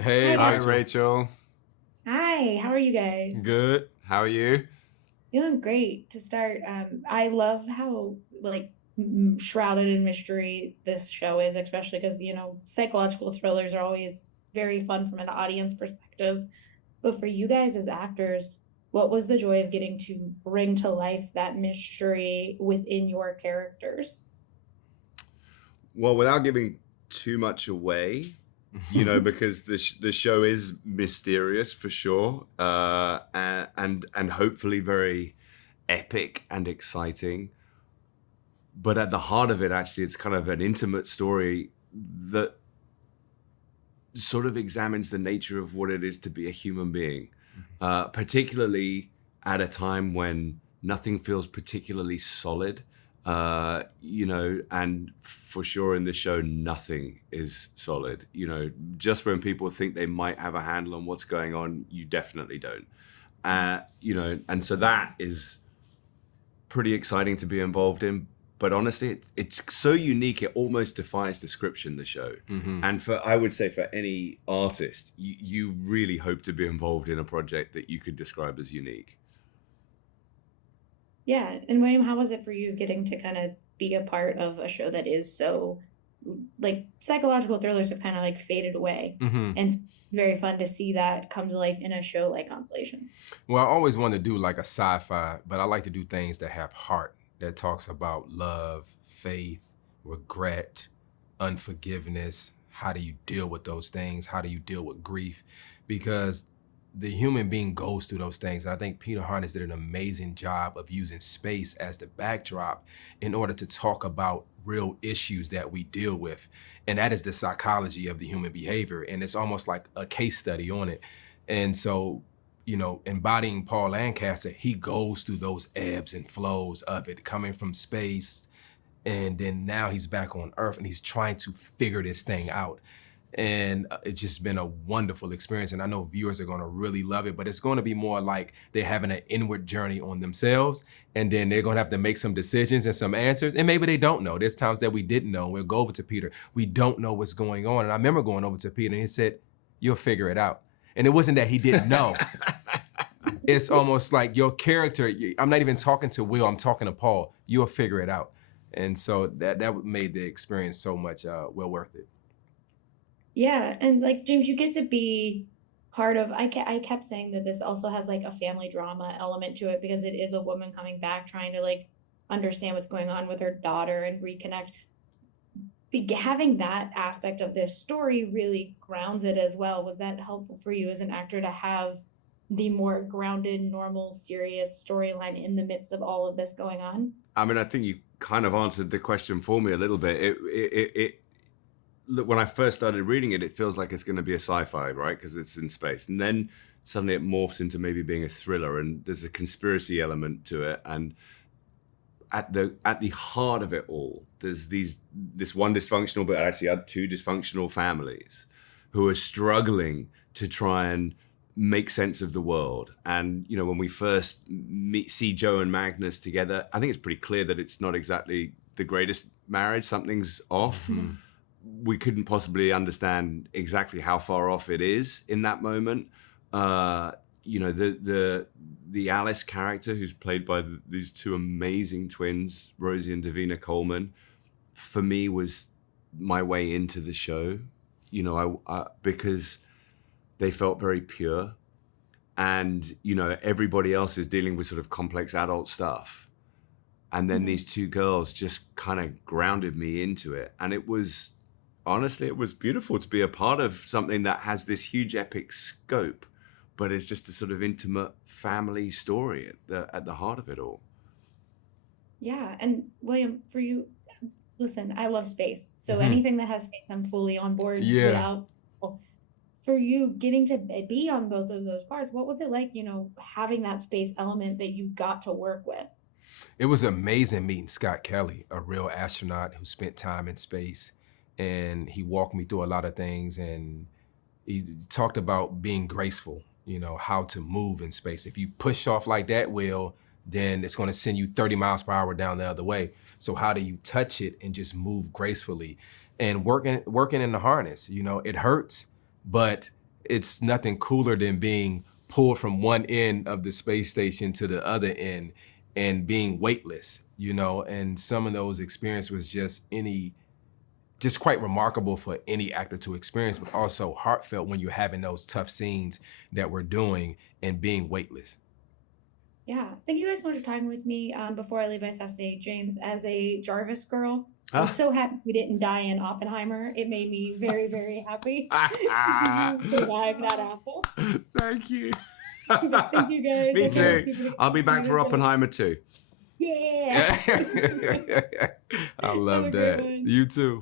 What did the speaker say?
Hey, Hi Hi, guys. Rachel. Rachel. Hi, how are you guys? Good. How are you? Doing great to start. I love how shrouded in mystery this show is, especially because, psychological thrillers are always very fun from an audience perspective. But for you guys as actors, what was the joy of getting to bring to life that mystery within your characters? Well, without giving too much away, because the show is mysterious for sure, and hopefully very epic and exciting. But at the heart of it, actually, it's kind of an intimate story that sort of examines the nature of what it is to be a human being, particularly at a time when nothing feels particularly solid. And for sure in the show, nothing is solid. Just when people think they might have a handle on what's going on, you definitely don't. And so that is pretty exciting to be involved in. But honestly, it's so unique, it almost defies description, the show. hmm And I would say for any artist, you really hope to be involved in a project that you could describe as unique. Yeah, and William, how was it for you getting to kind of be a part of a show that is so like psychological thrillers have kind of like faded away, hmm and it's very fun to see that come to life in a show like Constellation. Well, I always wanted to do like a sci-fi, but I like to do things that have heart, that talks about love, faith, regret, unforgiveness. How do you deal with those things? How do you deal with grief? Because the human being goes through those things. And I think Peter Harness did an amazing job of using space as the backdrop in order to talk about real issues that we deal with. And that is the psychology of the human behavior. And it's almost like a case study on it. And so, embodying Paul Lancaster, he goes through those ebbs and flows of it, coming from space. And then now he's back on Earth and he's trying to figure this thing out. And it's just been a wonderful experience. And I know viewers are going to really love it, but it's going to be more like they're having an inward journey on themselves. And then they're going to have to make some decisions and some answers. And maybe they don't know. There's times that we didn't know. We'll go over to Peter. We don't know what's going on. And I remember going over to Peter and he said, "You'll figure it out." And it wasn't that he didn't know. It's almost like your character, I'm not even talking to Will, I'm talking to Paul. You'll figure it out. And so that made the experience so much well worth it. Yeah, and like James, you get to be part of. I kept saying that this also has like a family drama element to it because it is a woman coming back trying to like understand what's going on with her daughter and reconnect. Having that aspect of this story really grounds it as well. Was that helpful for you as an actor to have the more grounded, normal, serious storyline in the midst of all of this going on? I mean, I think you kind of answered the question for me a little bit. Look, when I first started reading it, it feels like it's going to be a sci-fi, right? Because it's in space, and then suddenly it morphs into maybe being a thriller, and there's a conspiracy element to it. And at the heart of it all, there's this one dysfunctional, but actually had two dysfunctional families who are struggling to try and make sense of the world. And when we first see Joe and Magnus together, I think it's pretty clear that it's not exactly the greatest marriage. Something's off. Mhm. We couldn't possibly understand exactly how far off it is in that moment. The Alice character, who's played by these two amazing twins, Rosie and Davina Coleman, for me was my way into the show. Because they felt very pure, and everybody else is dealing with sort of complex adult stuff, and then these two girls just kind of grounded me into it. And it was honestly, it was beautiful to be a part of something that has this huge epic scope, but it's just a sort of intimate family story at the heart of it all. Yeah, and William, for you, listen, I love space. So Mhm. anything that has space, I'm fully on board Yeah. without. For you, getting to be on both of those parts, what was it like, having that space element that you got to work with? It was amazing meeting Scott Kelly, a real astronaut who spent time in space. And he walked me through a lot of things. And he talked about being graceful, how to move in space. If you push off like that, Will, then it's going to send you 30 miles per hour down the other way. So how do you touch it and just move gracefully? And working in the harness, it hurts, but it's nothing cooler than being pulled from one end of the space station to the other end and being weightless, you know, and some of those experiences was just quite remarkable for any actor to experience, but also heartfelt when you're having those tough scenes that we're doing and being weightless. Yeah. Thank you guys so much for talking with me. Before I leave, I just have to say, James, as a Jarvis girl, I was so happy we didn't die in Oppenheimer. It made me very, very happy to survive that apple. Thank you. But thank you guys. Me I know too. people I'll be get back for excited. Oppenheimer too. Yeah. I love Have a great that. one. You too.